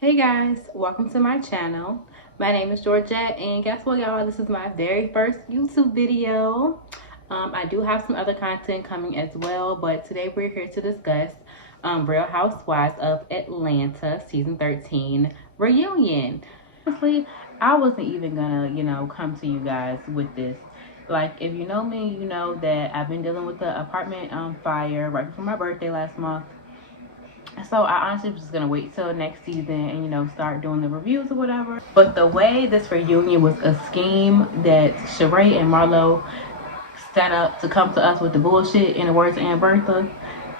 Hey guys, welcome to my channel. My name is Georgette, and guess what, y'all? This is my very first YouTube video. I do have some other content coming as well, but today we're here to discuss Real Housewives of Atlanta season 13 reunion. Honestly, I wasn't even gonna, come to you guys with this. Like, if you know me, you know that I've been dealing with the apartment fire right before my birthday last month. So I honestly was just gonna wait till next season and start doing the reviews or whatever. But the way this reunion was a scheme that Shereé and Marlo set up to come to us with the bullshit, in the words of Aunt Bertha,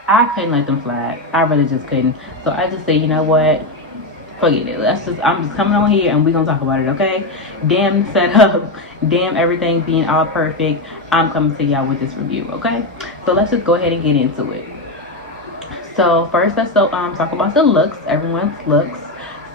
I couldn't let them fly. I really just couldn't. So I just say, you know what? Forget it. I'm just coming on here and we're gonna talk about it, okay? Damn the setup, damn everything being all perfect. I'm coming to y'all with this review, okay? So let's just go ahead and get into it. So first, let's talk about the looks, everyone's looks.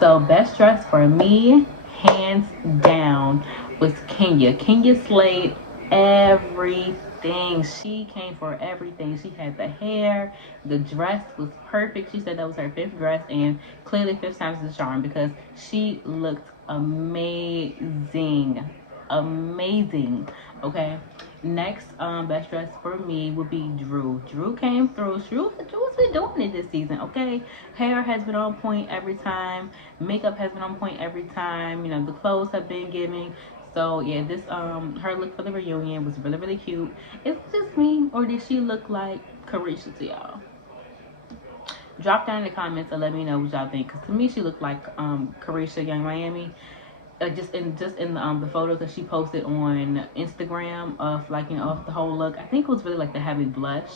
So best dress for me, hands down, was Kenya. Kenya slayed everything. She came for everything. She had the hair, the dress was perfect. She said that was her fifth dress, and clearly fifth time's the charm because she looked amazing, amazing. Okay. Next, best dress for me would be Drew. Drew came through. Drew's been doing it this season, okay? Hair has been on point every time. Makeup has been on point every time. The clothes have been giving. So yeah, this her look for the reunion was really, really cute. Is it just me, or did she look like Carisha to y'all? Drop down in the comments and let me know what y'all think. Cause to me, she looked like Carisha Young Miami. Just in the photos that she posted on Instagram of of the whole look. I think it was really like the heavy blush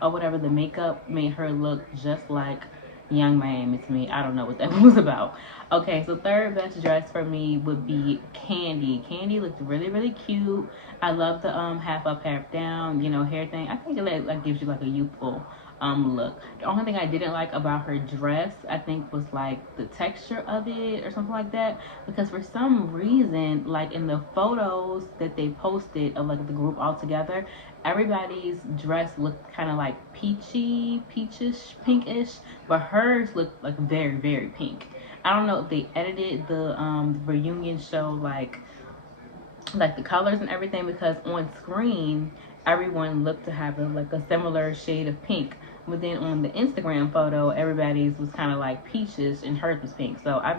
or whatever. The makeup made her look just like Young Miami to me. I don't know what that was about. Okay, so third best dress for me would be Kandi. Kandi looked really, really cute. I love the half up, half down, hair thing. I think it like gives you like a youthful look. The only thing I didn't like about her dress, I think, was like the texture of it or something like that. Because for some reason, like in the photos that they posted of like the group all together, everybody's dress looked kind of like peachish, pinkish, but hers looked like very, very pink. I don't know if they edited the reunion show like the colors and everything, because on screen everyone looked to have like a similar shade of pink, but then on the Instagram photo everybody's was kind of like peaches and hers was pink. So I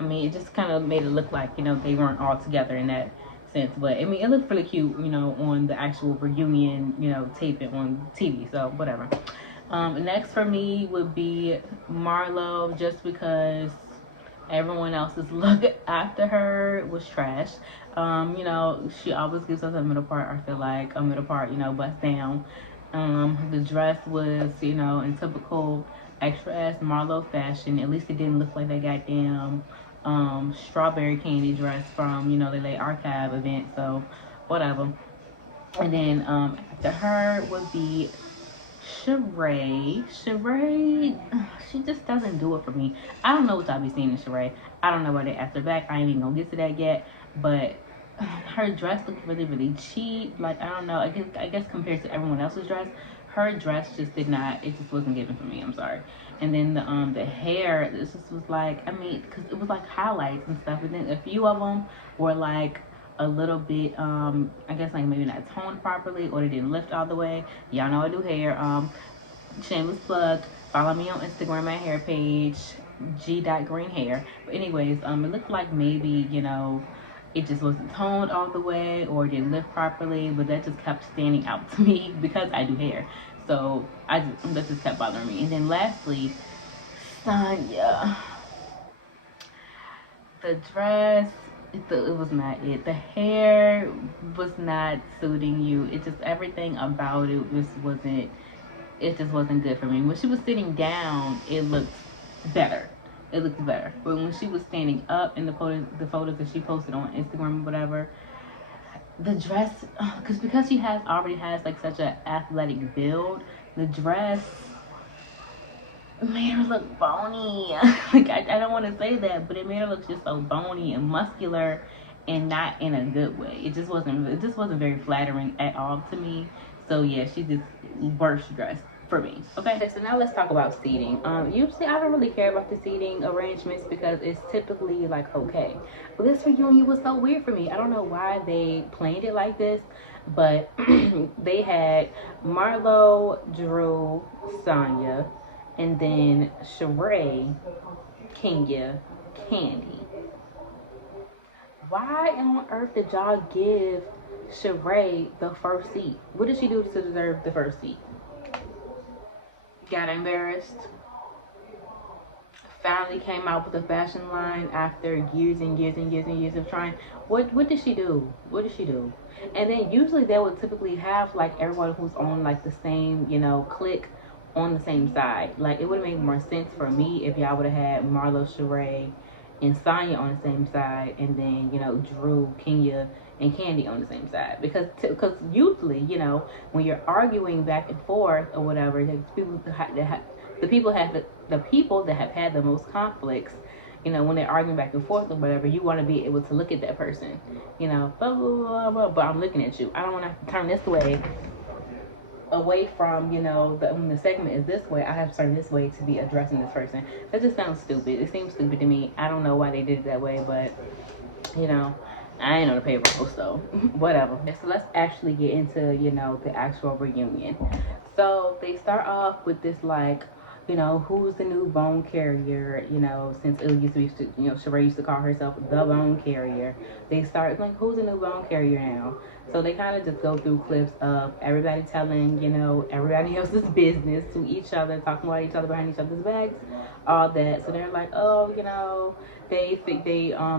mean, it just kind of made it look like they weren't all together in that sense. But I mean, it looked really cute on the actual reunion taping on TV. So whatever. Next for me would be Marlo, just because everyone else's look after her was trash. She always gives us a middle part. I feel like a middle part, bust down. The dress was, in typical extra ass Marlo fashion. At least it didn't look like that goddamn strawberry candy dress from, the late archive event. So whatever. And then after her would be Shereé. Shereé, she just doesn't do it for me. I don't know what y'all be seeing in Shereé. I don't know why they asked her back. I ain't even gonna get to that yet. But her dress looked really, really cheap. Like, I don't know. I guess compared to everyone else's dress, her dress just did not. It just wasn't given for me. I'm sorry. And then the hair, this just was like, I mean, because it was like highlights and stuff. And then a few of them were like a little bit I guess like maybe not toned properly, or they didn't lift all the way. Y'all know I do hair. Shameless plug, follow me on Instagram, my hair page, g.greenahir. But anyways, it looked like maybe it just wasn't toned all the way, or didn't lift properly, but that just kept standing out to me because I do hair. So that just kept bothering me. And then lastly, Sanya, the dress, it was not it. The hair was not suiting you. It just, everything about it just wasn't good for me. When she was sitting down, it looked better. It looked better. But when she was standing up in the photos that she posted on Instagram or whatever, the dress, because she already has like such an athletic build, the dress made her look bony. Like, I don't want to say that, but it made her look just so bony and muscular, and not in a good way. It just wasn't very flattering at all to me. So yeah, she just worst dressed for me. Okay, so now let's talk about seating. Usually I don't really care about the seating arrangements because it's typically like okay, but this reunion was so weird for me. I don't know why they planned it like this, but they had Marlo, Drew, Sanya, and then Shereé, Kenya, Kandi. Why on earth did y'all give Shereé the first seat? What did she do to deserve the first seat? Got embarrassed. Finally came out with a fashion line after years and years and years and years of trying. What did she do? What did she do? And then usually they would typically have like everyone who's on like the same, you know, clique on the same side. Like it would have made more sense for me if y'all would have had Marlo, Shereé, and Sanya on the same side, and then you know Drew, Kenya, and Kandi on the same side. Because usually, you know, when you're arguing back and forth or whatever, the people that have had the most conflicts, you know, when they're arguing back and forth or whatever, you want to be able to look at that person, you know, blah, blah, blah, blah, but I'm looking at you. I don't want to turn this way away from, you know, when the segment is this way, I have to turn this way to be addressing this person. That just sounds stupid. It seems stupid to me. I don't know why they did it that way, but, you know, I ain't on the payroll, so whatever. So let's actually get into, you know, the actual reunion. So they start off with this, like, you know, who's the new bone carrier, you know, since it used to, you know, Shereé used to call herself the bone carrier. They start like, who's the new bone carrier now? So they kind of just go through clips of everybody telling, you know, everybody else's business to each other, talking about each other behind each other's backs, all that. So they're like, oh, you know, they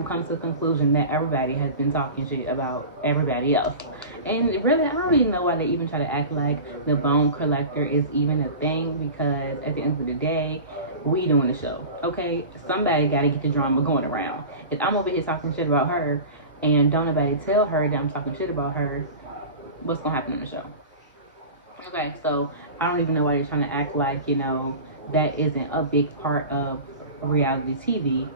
come to the conclusion that everybody has been talking shit about everybody else. And really, I don't even know why they even try to act like the bone collector is even a thing, because at the end of the day, we doing the show, okay? Somebody got to get the drama going around. If I'm over here talking shit about her and don't nobody tell her that I'm talking shit about her, what's gonna happen in the show? Okay, so I don't even know why they're trying to act like, you know, that isn't a big part of reality TV.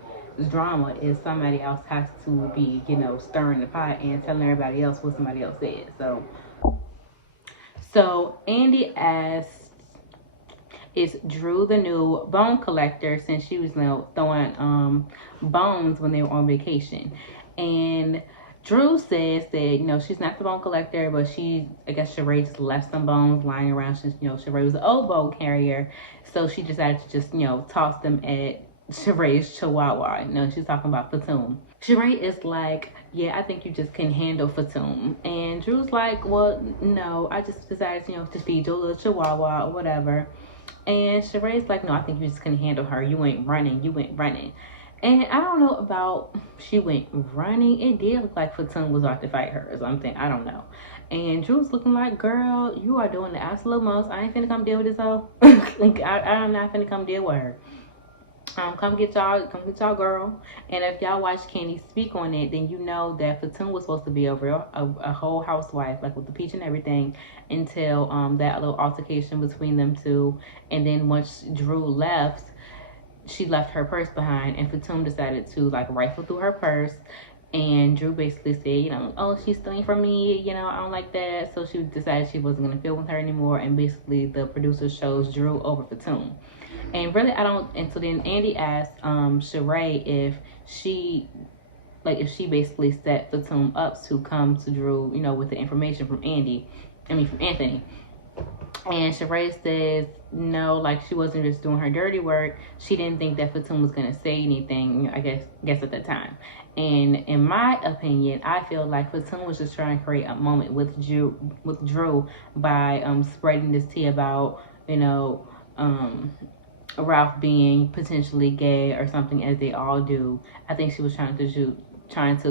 Drama is somebody else has to be, you know, stirring the pot and telling everybody else what somebody else said. So Andy asked, is Drew the new bone collector, since she was, you know, throwing bones when they were on vacation? And Drew says that, you know, she's not the bone collector, but I guess Shereé just left some bones lying around since, you know, Shereé was an old bone carrier. So she decided to just, you know, toss them at Shereé's chihuahua. You know, she's talking about Fatum. Shereé is like, yeah, I think you just can handle Fatum. And Drew's like, well, no, I just decided, you know, to feed your little chihuahua or whatever. And Shereé's like, no, I think you just can handle her. You ain't running. And I don't know about she went running. It did look like Fatum was about to fight her or something. I don't know. And Drew's looking like, girl, you are doing the absolute most. I ain't finna come deal with this hoe. I'm not finna come deal with her. Come get y'all girl. And if y'all watch Kandi speak on it, then you know that Fatum was supposed to be over a whole housewife, like with the peach and everything, until that little altercation between them two. And then once Drew left, she left her purse behind, and Fatum decided to like rifle through her purse. And Drew basically said, you know, oh, she's stealing from me, you know, I don't like that. So she decided she wasn't going to film with her anymore. And basically the producer chose Drew over Fatum. And really, and so then Andy asked Shereé if she basically set Fatum up to come to Drew, you know, with the information from Anthony. And Shereé says no, like she wasn't just doing her dirty work. She didn't think that Fatum was gonna say anything, I guess at that time. And in my opinion, I feel like Fatum was just trying to create a moment with Drew by spreading this tea about, you know, Ralph being potentially gay or something, as they all do. I think she was trying to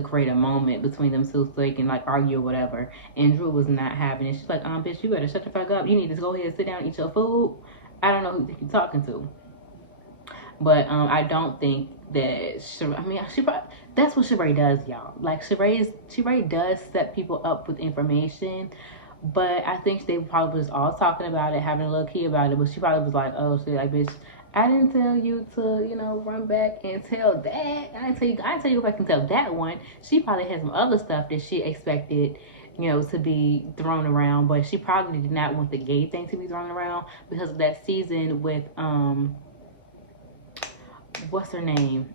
create a moment between them two so they can like argue or whatever. And Drew was not having it. She's like, bitch, you better shut the fuck up. You need to go ahead and sit down and eat your food. I don't know who you're talking to. But I don't think that that's what Shereé does, y'all. Like Shereé does set people up with information. But I think they probably was all talking about it, having a little key about it. But she probably was like, oh shit, like, bitch, I didn't tell you to, you know, run back and tell that. I didn't tell you to go back and tell that one. She probably had some other stuff that she expected, you know, to be thrown around, but she probably did not want the gay thing to be thrown around because of that season with what's her name?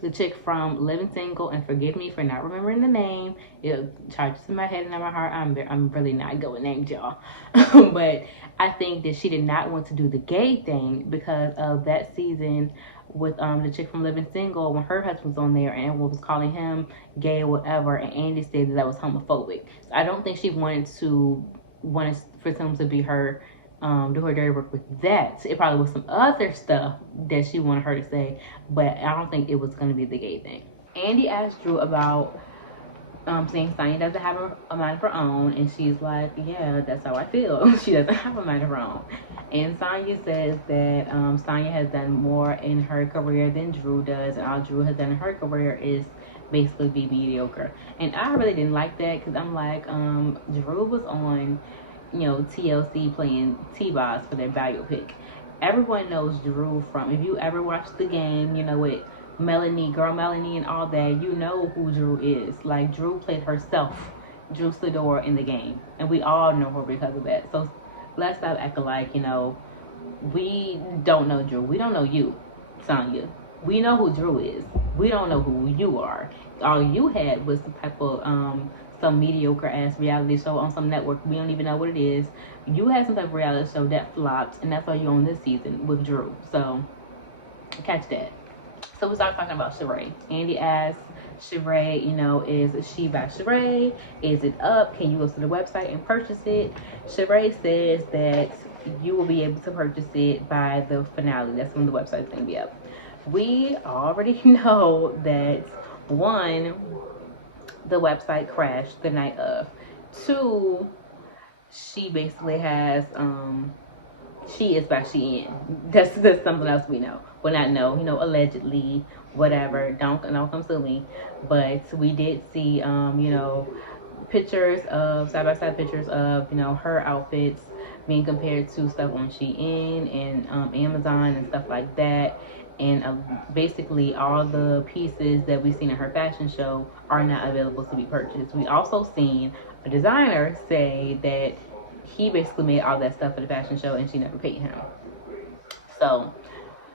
The chick from Living Single, and forgive me for not remembering the name. It charges in my head and in my heart. I'm really not good with names, y'all. But I think that she did not want to do the gay thing because of that season with the chick from Living Single when her husband was on there and everyone was calling him gay or whatever, and Andy said that was homophobic. So I don't think she wanted for someone to be her do her dirty work with that. It probably was some other stuff that she wanted her to say, but I don't think it was going to be the gay thing. Andy asked Drew about saying Sanya doesn't have a mind of her own, and she's like, yeah, that's how I feel. She doesn't have a mind of her own. And Sanya says that Sanya has done more in her career than Drew does, and all Drew has done in her career is basically be mediocre. And I really didn't like that because I'm like, Drew was on, you know, TLC playing T-Boss for their biopic. Everyone knows Drew from, if you ever watched the game, you know, with Melanie, girl Melanie and all that, you know who Drew is. Like, Drew played herself, Drew Sidor, in the game. And we all know her because of that. So let's stop acting like, you know, we don't know Drew. We don't know you, Sanya. We know who Drew is. We don't know who you are. All you had was some type of some mediocre ass reality show on some network. We don't even know what it is. You had some type of reality show that flopped, and that's why you're on this season with Drew. So catch that. So we start talking about Shereé. Andy asked Shereé, you know, is She by Shereé? Is it up? Can you go to the website and purchase it? Shereé says that you will be able to purchase it by the finale. That's when the website's going to be up. We already know that, one, the website crashed the night of. Two, she basically has she is by Shein. That's something else we know. Well, not know, you know, allegedly, whatever. Don't come to me. But we did see you know, pictures of side by side pictures of, you know, her outfits being compared to stuff on Shein and Amazon and stuff like that. And basically all the pieces that we've seen in her fashion show are not available to be purchased. We also seen a designer say that he basically made all that stuff for the fashion show and she never paid him. So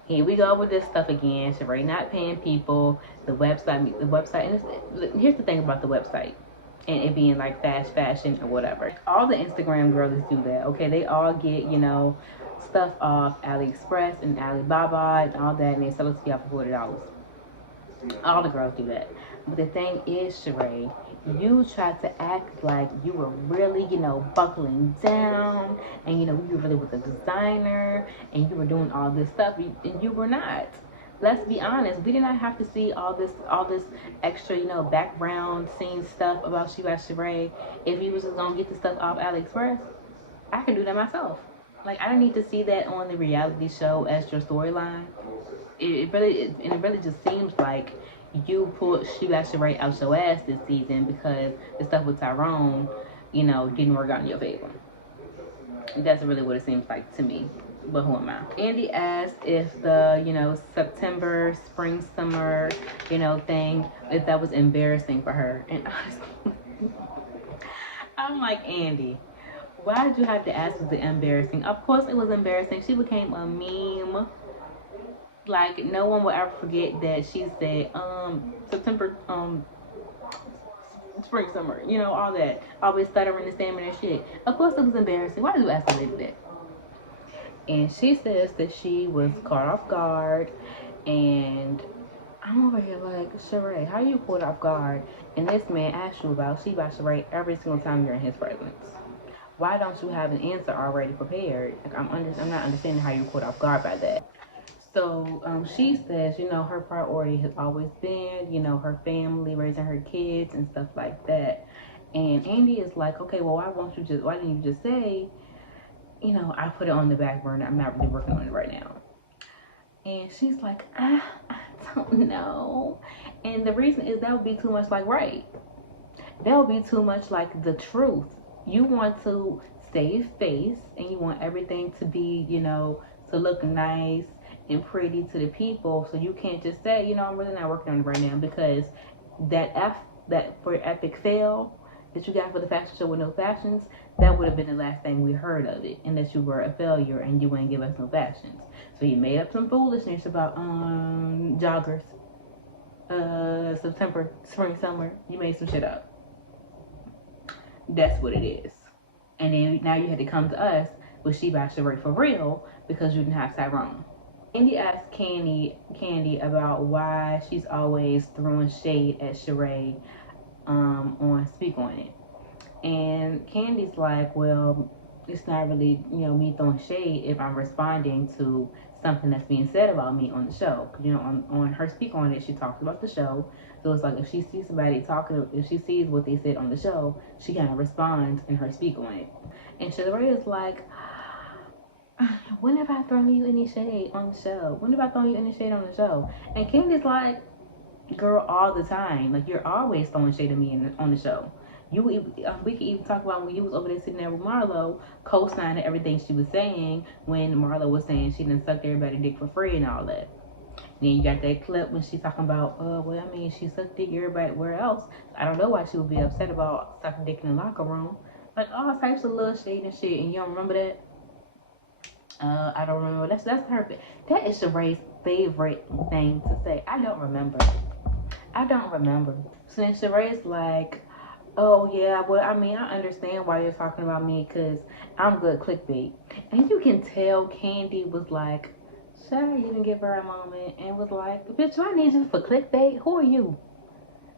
here we go with this stuff again. Shereé not paying people. The website, and here's the thing about the website and it being like fast fashion or whatever. All the Instagram girls do that, okay? They all get, you know, stuff off AliExpress and Alibaba and all that, and they sell it to y'all for $40. All the girls do that. But the thing is, Shereé, you tried to act like you were really, you know, buckling down, and you know, you really was a designer, and you were doing all this stuff, and you were not. Let's be honest. We did not have to see all this extra, you know, background scene stuff about She by Shereé. If you was just gonna get the stuff off AliExpress, I could do that myself. Like, I don't need to see that on the reality show as your storyline. It really just seems like you pulled She by Shereé out your ass this season because the stuff with Tyrone, you know, didn't work out in your favor. That's really what it seems like to me. But who am I? Andy asked if the, you know, September, spring, summer, you know, thing, if that was embarrassing for her. And honestly, I'm like, Andy, why did you have to ask, was it embarrassing? Of course it was embarrassing. She became a meme. Like, no one will ever forget that she said, September, spring, summer, you know, all that. Always stuttering and stammering and shit. Of course it was embarrassing. Why did you ask the lady that? And she says that she was caught off guard, and I'm over here like, Shereé, how you caught off guard? And this man asked you about She by Shereé every single time you're in his presence. Why don't you have an answer already prepared? Like, I'm not understanding how you caught off guard by that. So she says, you know, her priority has always been, you know, her family, raising her kids and stuff like that. And Andy is like, okay, well, why didn't you just say, you know, I put it on the back burner. I'm not really working on it right now. And she's like, I don't know. And the reason is that would be too much like right. That would be too much like the truth. You want to save face and you want everything to be, you know, to look nice and pretty to the people. So you can't just say, you know, I'm really not working on it right now, because that that for epic fail that you got for the fashion show with no fashions, that would have been the last thing we heard of it, and that you were a failure and you wouldn't give us no fashions. So you made up some foolishness about joggers. September, spring, summer. You made some shit up. That's what it is. And then now you had to come to us with She by Shereé for real because you didn't have Tyrone. Kandi asked Kandi about why she's always throwing shade at Shereé on Speak On It. And Kandi's like, well, it's not really, me throwing shade if I'm responding to something that's being said about me on the show. On her Speak On It, she talks about the show. So it's like if she sees somebody talking, if she sees what they said on the show, she kind of responds in her Speak On It. And Shereé is like, when have I thrown you any shade on the show? When have I thrown you any shade on the show? And Kandi's like, girl, all the time. Like, you're always throwing shade at me on the show. We could even talk about when you was over there sitting there with Marlo, co-signing everything she was saying when Marlo was saying she done sucked everybody dick for free and all that. And then you got that clip when she's talking about, she sucked dick everywhere else. I don't know why she would be upset about sucking dick in the locker room. Like, all types of little shade and shit. And you don't remember that? I don't remember. That's her. That is Shereé's favorite thing to say. I don't remember. So then Shereé's like, oh yeah, well, I understand why you're talking about me because I'm good clickbait. And you can tell Kandi was like, should I even give her a moment? And was like, bitch, do I need you for clickbait? Who are you?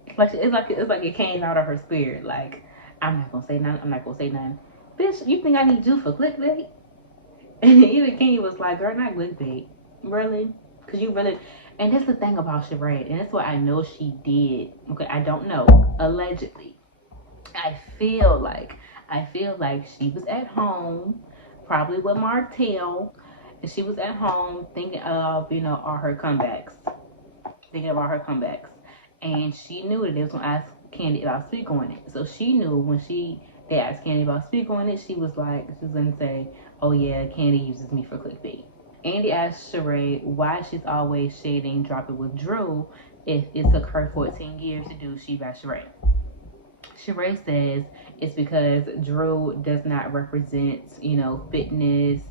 It's like it came out of her spirit. Like, I'm not gonna say nothing. Bitch, you think I need you for clickbait? And even Kandi was like, girl, not clickbait. Really? Because you really... And that's the thing about Shereé, and that's what I know she did. Okay, I don't know. Allegedly. I feel like she was at home, probably with Martell, and she was at home thinking of, all her comebacks. And she knew that they was going to ask Kandi about Speak On It. So she knew when they asked Kandi about Speak On It, she was going to say, oh yeah, Kandi uses me for clickbait. Kandi asked Shereé why she's always shading Drop It With Drew if it took her 14 years to do She by Shereé. Shereé says it's because Drew does not represent, fitness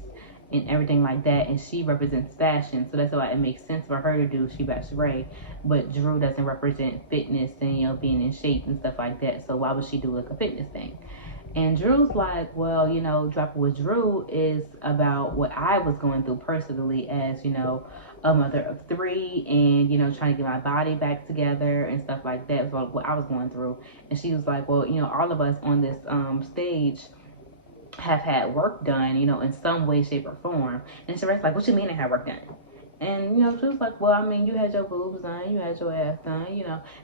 and everything like that, and she represents fashion, so that's why it makes sense for her to do She by Shereé, but Drew doesn't represent fitness and, being in shape and stuff like that, so why would she do like a fitness thing? And Drew's like, well, Drop It With Drew is about what I was going through personally as, a mother of 3 and, trying to get my body back together and stuff like that. So what I was going through. And she was like, well, all of us on this stage have had work done, in some way, shape, or form. And Shereé's like, what you mean I had work done? And, she was like, well, you had your boobs done, you had your ass done,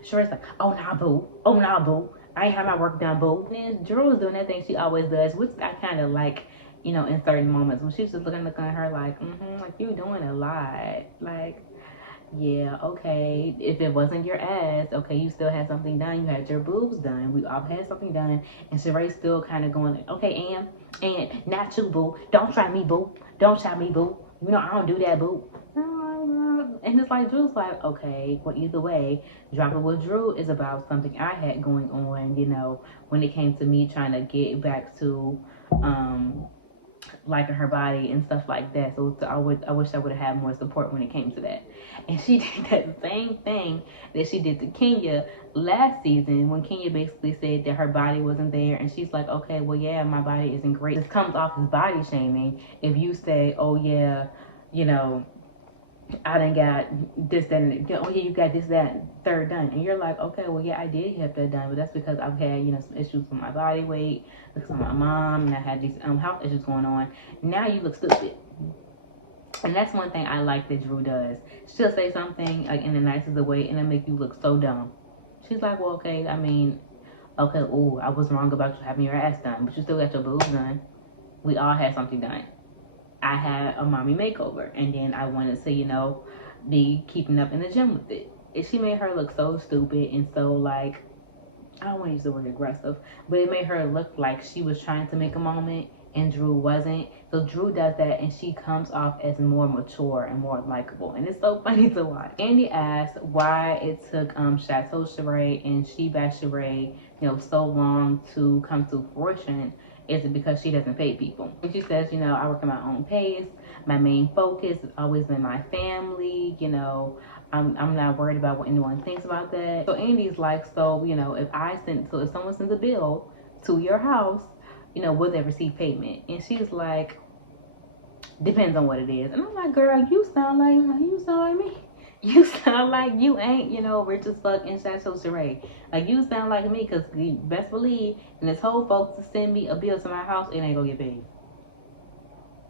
Shereé's like, oh, nah, boo. I ain't have my work done, boo. And Drew was doing that thing she always does, which I kind of like, in certain moments. When she's just looking at her like, like, you're doing a lot. Like, yeah, okay. If it wasn't your ass, okay, you still had something done. You had your boobs done. We all had something done. And Shereé's still kind of going, okay, and not you, boo. Don't try me, boo. Don't try me, boo. I don't do that, boo. And it's like, Drew's like, okay, well, either way, Drop It With Drew is about something I had going on, when it came to me trying to get back to, liking her body and stuff like that. So I wish I would have had more support when it came to that. And she did that same thing that she did to Kenya last season when Kenya basically said that her body wasn't there. And she's like, okay, well, yeah, my body isn't great. This comes off as body shaming if you say, oh, yeah, I done got this, that, and oh yeah, you got this, that, third done. And you're like, okay, well, yeah, I did have that done, but that's because I've had, some issues with my body weight, because of my mom, and I had these health issues going on. Now you look stupid. And that's one thing I like that Drew does. She'll say something like in the nicest of way, and it'll make you look so dumb. She's like, well, okay, ooh, I was wrong about you having your ass done, but you still got your boobs done. We all had something done. I had a mommy makeover, and then I wanted to, be keeping up in the gym with it. And she made her look so stupid and so, like, I don't want to use the word aggressive, but it made her look like she was trying to make a moment, and Drew wasn't. So Drew does that and she comes off as more mature and more likable. And it's so funny to watch. Kandi asked why it took Chateau Shereé and She Bash Shereé, so long to come to fruition. Is it because she doesn't pay people? And she says, I work at my own pace. My main focus has always been my family. I'm not worried about what anyone thinks about that. So Andy's like, so, if someone sends a bill to your house, will they receive payment? And she's like, depends on what it is. And I'm like, girl, you sound like me. You sound like you ain't, rich as fuck in Chateau Shereé. Like, you sound like me, because best believe, and this whole folks to send me a bill to my house, it ain't gonna get paid.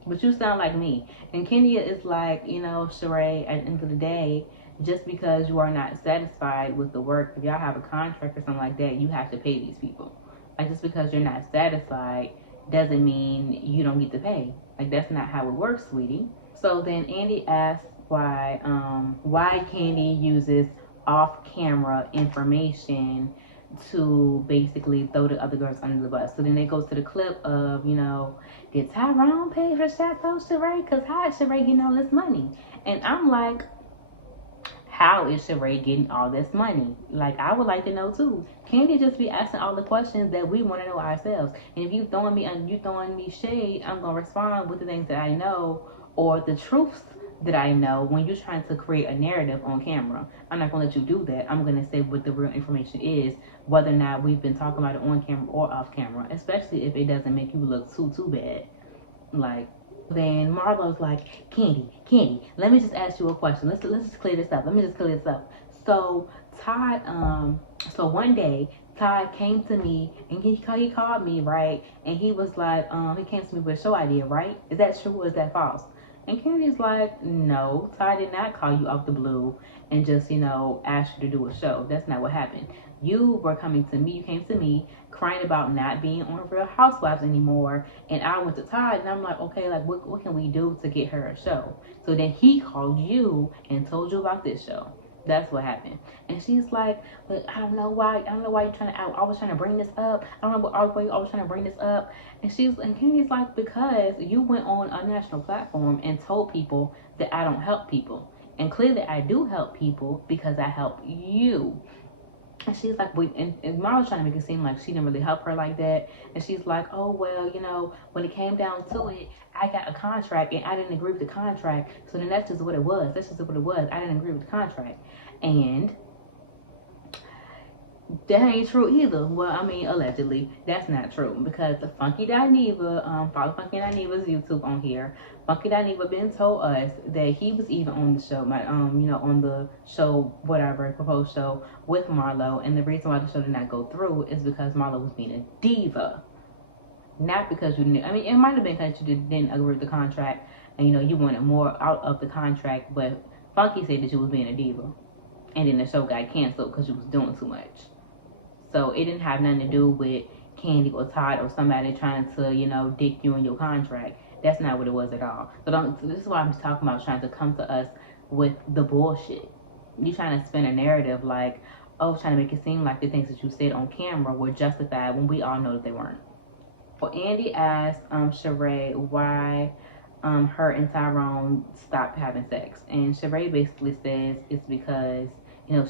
But you sound like me. And Kenya is like, Shereé, at the end of the day, just because you are not satisfied with the work, if y'all have a contract or something like that, you have to pay these people. Like, just because you're not satisfied doesn't mean you don't get to pay. Like, that's not how it works, sweetie. So then Andy asks why Kandi uses off-camera information to basically throw the other girls under the bus. So then they go to the clip of, did Tyrone pay for Chateau Shereé? Because how is Shereé getting all this money? And I'm like, how is Shereé getting all this money? Like, I would like to know too. Kandi just be asking all the questions that we want to know ourselves. And if you throwing me shade, I'm gonna respond with the things that I know or the truths that I know when you're trying to create a narrative on camera. I'm not gonna let you do that. I'm gonna say what the real information is, whether or not we've been talking about it on camera or off camera, especially if it doesn't make you look too bad. Like, then Marlo's like, Kandi, let me just ask you a question. Let's just clear this up. Let me just clear this up. So Todd, so one day Todd came to me and he called me, right? And he was like, he came to me with a show idea, right? Is that true or is that false? And Kandi's like, no, Todd did not call you out the blue and just, ask you to do a show. That's not what happened. You came to me crying about not being on Real Housewives anymore. And I went to Todd and I'm like, okay, like what can we do to get her a show? So then he called you and told you about this show. That's what happened. And she's like, but I don't know why you're always trying to bring this up. I don't know why you're always trying to bring this up. And Kandi's like, because you went on a national platform and told people that I don't help people. And clearly I do help people because I help you. And she's like, and Marlo's trying to make it seem like she didn't really help her like that. And she's like, oh, well, when it came down to it, I got a contract and I didn't agree with the contract. So then that's just what it was. I didn't agree with the contract. And that ain't true either. Well, I mean, allegedly, that's not true because the Funky Dineva, follow Funky Dineva's YouTube on here. Funky Dineva been told us that he was even on the show, on the show, whatever, proposed show with Marlo, and the reason why the show did not go through is because Marlo was being a diva, not because you didn't. I mean, it might have been because you didn't agree with the contract, and you wanted more out of the contract, but Funky said that you was being a diva, and then the show got canceled because you was doing too much. So it didn't have nothing to do with Kandi or Todd or somebody trying to, dick you in your contract. That's not what it was at all. So this is why I'm talking about trying to come to us with the bullshit. You trying to spin a narrative like, trying to make it seem like the things that you said on camera were justified when we all know that they weren't. Well, Andy asked Shereé why her and Tyrone stopped having sex. And Shereé basically says it's because,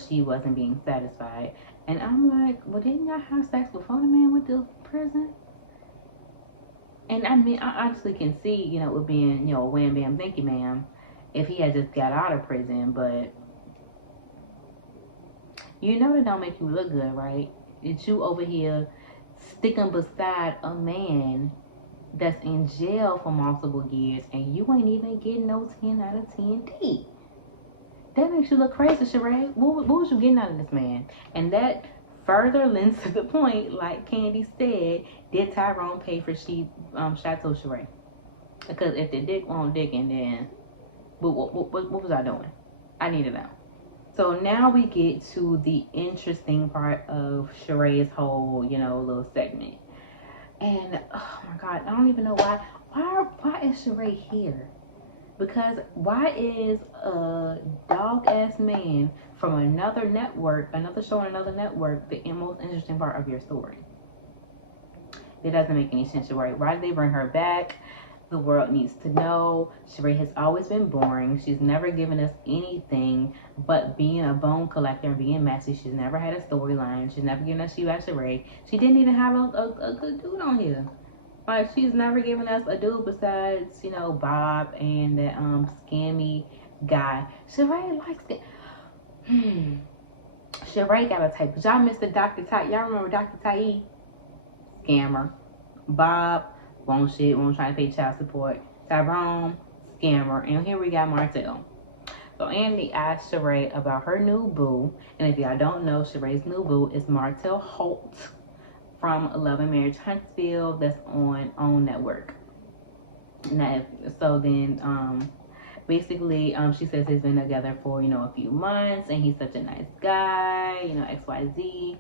she wasn't being satisfied. And I'm like, well, didn't y'all have sex before the man went to prison? And I mean, I honestly can see, it being, wham bam, thank you, ma'am, if he had just got out of prison. But, that don't make you look good, right? That you over here sticking beside a man that's in jail for multiple years and you ain't even getting no 10 out of 10 D. That makes you look crazy, Shereé. What was you getting out of this man? And that further lends to the point, like Kandi said, did Tyrone pay for Chateau Shereé? Because if the dick won't dick, and then what was I doing? I need to know. So now we get to the interesting part of Shereé's whole, little segment. And oh my God, I don't even know why. Why is Shereé here? Because why is a dog-ass man from another network, another show on another network, the most interesting part of your story? It doesn't make any sense, right? Why did they bring her back? The world needs to know. Shereé has always been boring. She's never given us anything but being a bone collector and being messy. She's never had a storyline. She's never given us She Got Shereé. She didn't even have a good dude on here. Like, she's never given us a dude besides, you know, Bob and that scammy guy. Shereé likes it. Shereé got a type. Y'all missed the Dr. Ty. Y'all remember Dr. Ty? Scammer. Bob, won't try to pay child support. Tyrone, scammer. And here we got Martell. So Andy asked Shereé about her new boo. And if y'all don't know, Shereé's new boo is Martell Holt from Love and Marriage Huntsville, that's on OWN Network. So then basically she says they've been together for, you know, a few months and he's such a nice guy, you know, XYZ.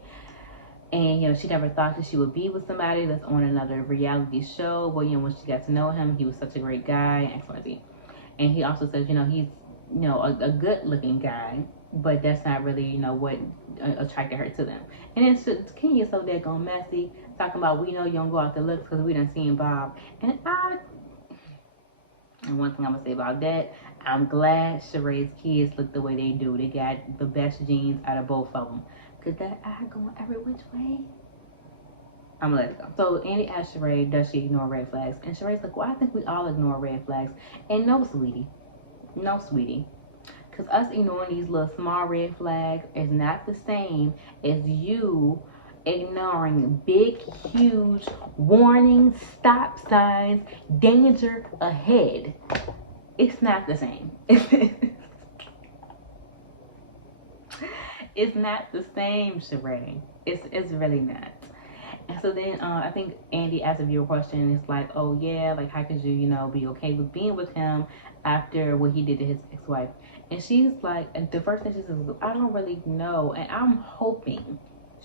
And, you know, she never thought that she would be with somebody that's on another reality show. But, you know, when she got to know him, he was such a great guy, XYZ. And he also says, you know, he's, you know, a good-looking guy. But that's not really, you know, what attracted her to them. And then Kenya is so daggone messy, talking about, we know you don't go out the looks because we done seen Bob. And one thing I'm going to say about that, I'm glad Shereé's kids look the way they do. They got the best genes out of both of them. Because that eye going every which way. I'm going to let it go. So Andy asked Shereé, does she ignore red flags? And Shereé's like, well, I think we all ignore red flags. And no, sweetie. No, sweetie. Because us ignoring these little small red flags is not the same as you ignoring big, huge warning, stop signs, danger ahead. It's not the same. It's not the same, Shereé. It's really not. And so then I think Andy asked a viewer question. It's like, oh yeah, like how could you, you know, be okay with being with him after what he did to his ex-wife? And she's like, and the first thing she says, I don't really know. And I'm hoping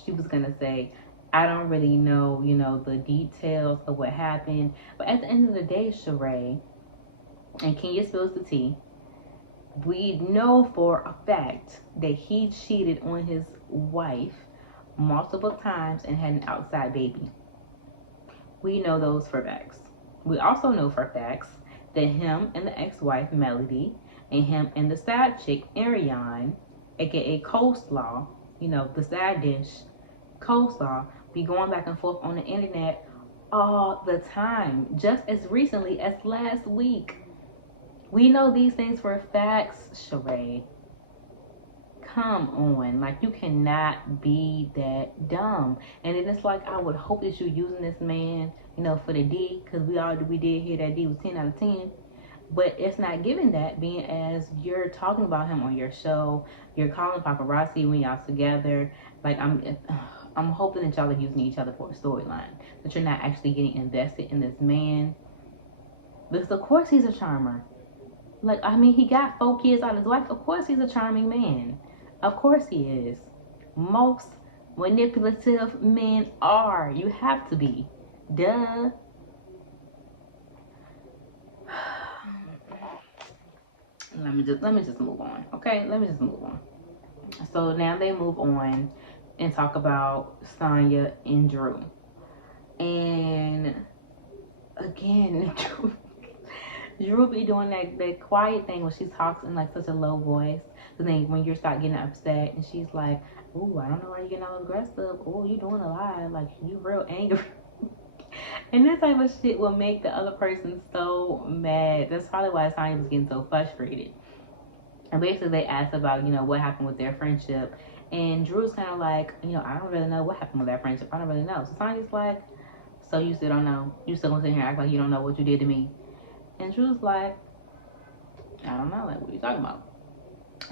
she was gonna say, I don't really know, you know, the details of what happened. But at the end of the day, Shereé, and Kenya spills the tea, we know for a fact that he cheated on his wife multiple times and had an outside baby. We know those for facts. We also know for facts that him and the ex-wife, Melody, and him and the side chick, Ariane, aka Coleslaw, you know, the side dish, Coleslaw, be going back and forth on the internet all the time. Just as recently as last week. We know these things for facts, Shereé. Come on. Like, you cannot be that dumb. And then it's like, I would hope that you're using this man, you know, for the D. Because we did hear that D was 10 out of 10. But it's not giving that, being as you're talking about him on your show. You're calling paparazzi when y'all together. Like, I'm hoping that y'all are using each other for a storyline. That you're not actually getting invested in this man. Because, of course, he's a charmer. Like, I mean, he got 4 kids out of his wife. Of course he's a charming man. Of course he is. Most manipulative men are. You have to be. Duh. Let me just move on. Okay? Let me just move on. So now they move on and talk about Sanya and Drew. And again, Drew be doing that quiet thing when she talks in like such a low voice. But then when you start getting upset and she's like, "Ooh, I don't know why you're getting all aggressive. Ooh, you doing a lot. Like, you real angry." And this type of shit will make the other person so mad. That's probably why Sanya was getting so frustrated. And basically they asked about, you know, what happened with their friendship. And Drew's kind of like, you know, I don't really know what happened with that friendship. I don't really know. So Sanya's like, so you still don't know? You still gonna sit here and act like you don't know what you did to me? And Drew's like, I don't know, like, what are you talking about?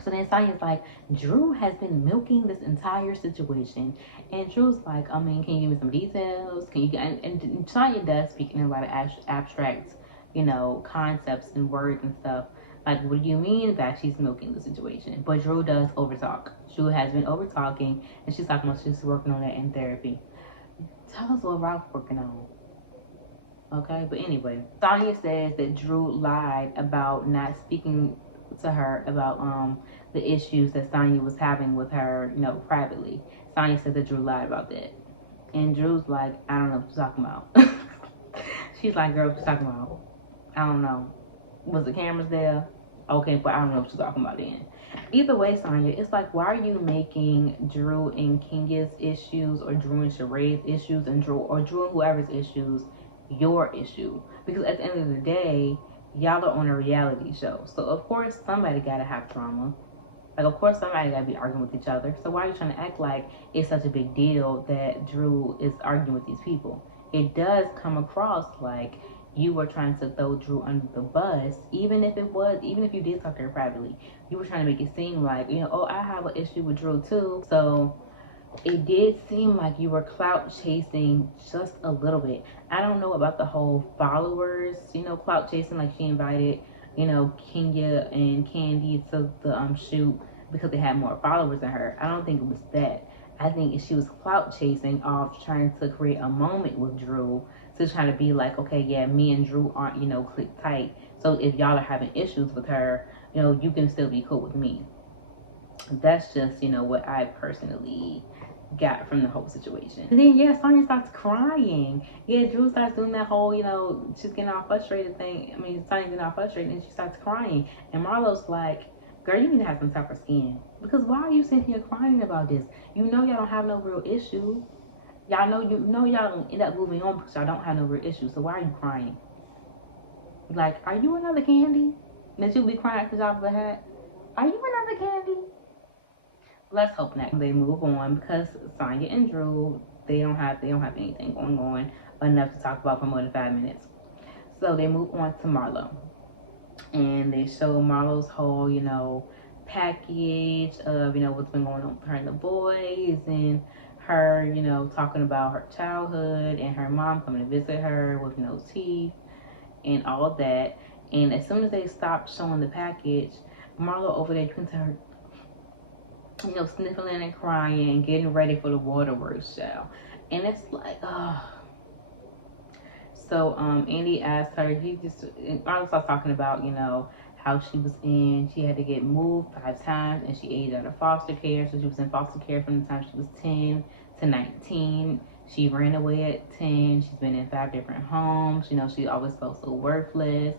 So then Sanya's like, Drew has been milking this entire situation. And Drew's like, I mean, can you give me some details? Can you? And Sanya does speak in a lot of abstract, you know, concepts and words and stuff. Like, what do you mean that she's milking the situation? But Drew does overtalk. Drew has been overtalking, and she's talking about she's working on that in therapy. Tell us what Ralph's working on. Okay, but anyway, Sanya says that Drew lied about not speaking to her about the issues that Sanya was having with her, you know, privately. Sanya said that Drew lied about that. And Drew's like, I don't know what you're talking about. She's like, girl, what you talking about? I don't know. Was the cameras there? Okay, but I don't know what you're talking about then. Either way, Sanya, it's like, why are you making Drew and Kenya's issues, or Drew and Shereé's issues, and Drew and whoever's issues your issue? Because at the end of the day, y'all are on a reality show. So of course somebody gotta have trauma. Like, of course somebody gotta be arguing with each other. So why are you trying to act like it's such a big deal that Drew is arguing with these people? It does come across like you were trying to throw Drew under the bus, even if you did talk to her privately. You were trying to make it seem like, oh, I have an issue with Drew too. So it did seem like you were clout chasing just a little bit. I don't know about the whole followers, clout chasing, like she invited, Kenya and Kandi to the shoot because they had more followers than her. I don't think it was that. I think she was clout chasing off trying to create a moment with Drew, to try to be like, okay, yeah, me and Drew aren't, click tight. So if y'all are having issues with her, you can still be cool with me. That's just, what I personally got from the whole situation. And then, yeah, Sanya starts crying. Yeah, Drew starts doing that whole, she's getting all frustrated thing. I mean, Sanya's getting all frustrated and she starts crying. And Marlo's like, girl, you need to have some tougher skin. Because why are you sitting here crying about this? Y'all don't have no real issue. Y'all know y'all don't end up moving on because y'all don't have no real issue. So why are you crying? Like, are you another Kandi that you'll be crying because y'all have had? Are you another Kandi? Let's hope not. They move on because Sanya and Drew, they don't have anything going on enough to talk about for more than 5 minutes. So they move on to Marlo, and they show Marlo's whole, package of, what's been going on with her and the boys, and her, talking about her childhood and her mom coming to visit her with no teeth and all of that. And as soon as they stop showing the package, Marlo over there, you can tell her, sniffling and crying and getting ready for the waterworks show. And it's like, So Andy asked her, Marlo starts talking about, how she had to get moved 5 times, and she aged out of foster care. So she was in foster care from the time she was 10 to 19. She ran away at 10. She's been in 5 different homes. She always felt so worthless.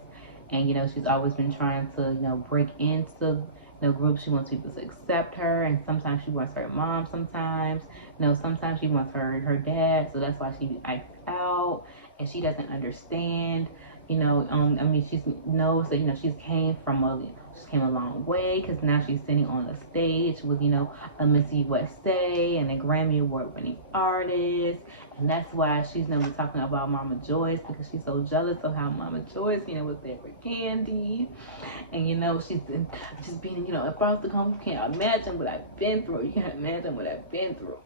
And, she's always been trying to, break into groups. She wants people to accept her. And sometimes she wants her mom sometimes. Sometimes she wants her dad. So that's why she acts out. And she doesn't understand. She knows that, she came a long way, because now she's sitting on a stage with, a Miss USA and a Grammy Award winning artist. And that's why she's never talking about Mama Joyce, because she's so jealous of how Mama Joyce, was there for Kandi. And, she's just being, across the country. You can't imagine what I've been through.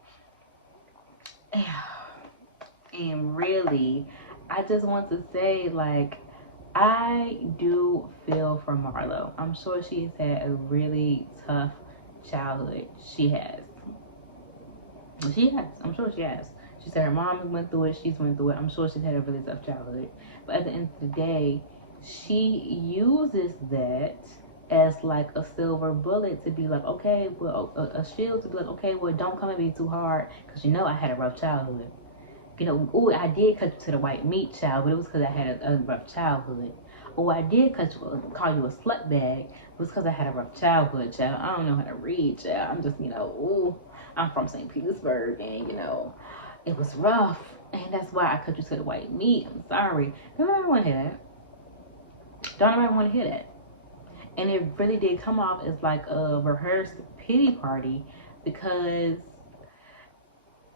And really, I just want to say, like, I do feel for Marlo. I'm sure she's had a really tough childhood. She has. I'm sure she has. She said her mom went through it. She's went through it. I'm sure she's had a really tough childhood. But at the end of the day, she uses that as like a silver bullet to be like, okay, well, a shield to be like, okay, well, don't come at me too hard, because I had a rough childhood. I did cut you to the white meat, child, but it was because I had a rough childhood. I did call you a slut bag, it was because I had a rough childhood, child. I don't know how to read, child. I'm just, I'm from St. Petersburg, and, it was rough, and that's why I cut you to the white meat. I'm sorry. Don't nobody want to hear that. And it really did come off as like a rehearsed pity party, because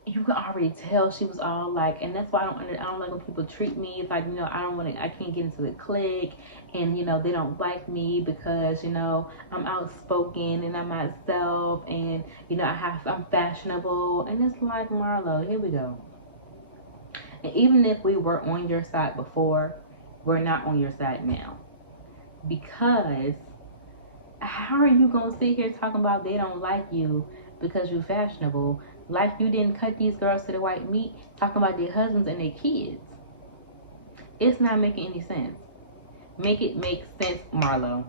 you can already tell she was all like, and that's why I don't like when people treat me. It's like, I can't get into the clique, and they don't like me because I'm outspoken and I'm myself, and I'm fashionable. And it's like, Marlo, here we go. And even if we were on your side before, we're not on your side now, because how are you gonna sit here talking about they don't like you because you're fashionable? Like you didn't cut these girls to the white meat, talking about their husbands and their kids. It's not making any sense. Make it make sense, Marlo.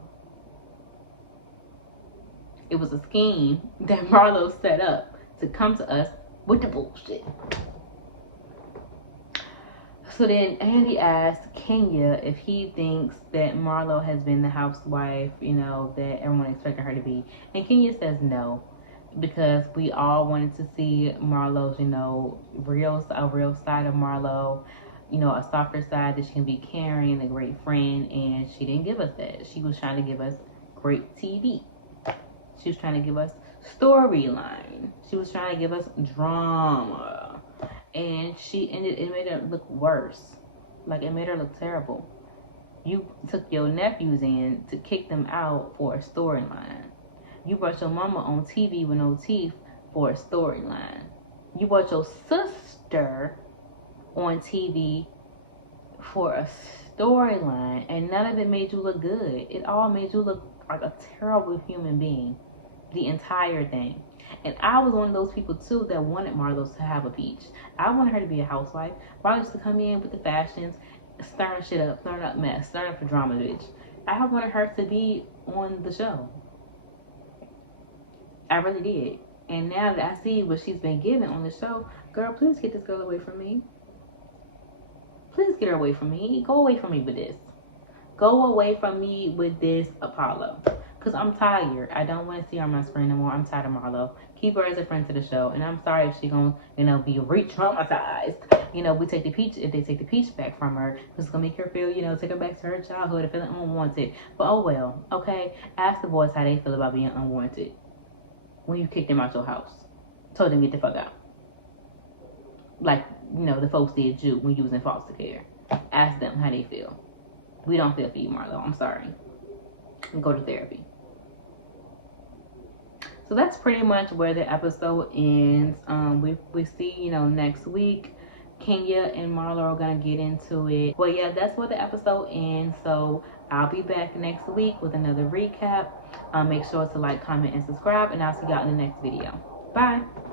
It was a scheme that Marlo set up to come to us with the bullshit. So then Andy asked Kenya if he thinks that Marlo has been the housewife, that everyone expected her to be. And Kenya says no, because we all wanted to see Marlo's, a real side of Marlo, a softer side, that she can be caring, a great friend, and she didn't give us that. She was trying to give us great TV. She was trying to give us storyline. She was trying to give us drama. And it made her look worse. Like, it made her look terrible. You took your nephews in to kick them out for a storyline. You brought your mama on TV with no teeth for a storyline. You brought your sister on TV for a storyline, and none of it made you look good. It all made you look like a terrible human being. The entire thing. And I was one of those people too that wanted Marlo to have a peach. I wanted her to be a housewife. Marlo used to come in with the fashions, stirring shit up, stirring up mess, stirring up the drama, bitch. I wanted her to be on the show. I really did. And now that I see what she's been given on the show, girl, please get this girl away from me. Please get her away from me. Go away from me with this. Go away from me with this, Apollo. Because I'm tired. I don't want to see her on my screen no more. I'm tired of Marlo. Keep her as a friend to the show. And I'm sorry if she gonna, be re-traumatized. We take the peach, if they take the peach back from her, it's gonna make her feel, take her back to her childhood and feeling unwanted. But oh well, okay? Ask the boys how they feel about being unwanted when you kicked them out your house. Told them get the fuck out. Like, the folks did you when you was in foster care. Ask them how they feel. We don't feel for you, Marlo. I'm sorry. Go to therapy. So that's pretty much where the episode ends. We see, next week, Kenya and Marlo are gonna get into it. But yeah, that's where the episode ends. So I'll be back next week with another recap. Make sure to like, comment, and subscribe, and I'll see y'all in the next video. Bye.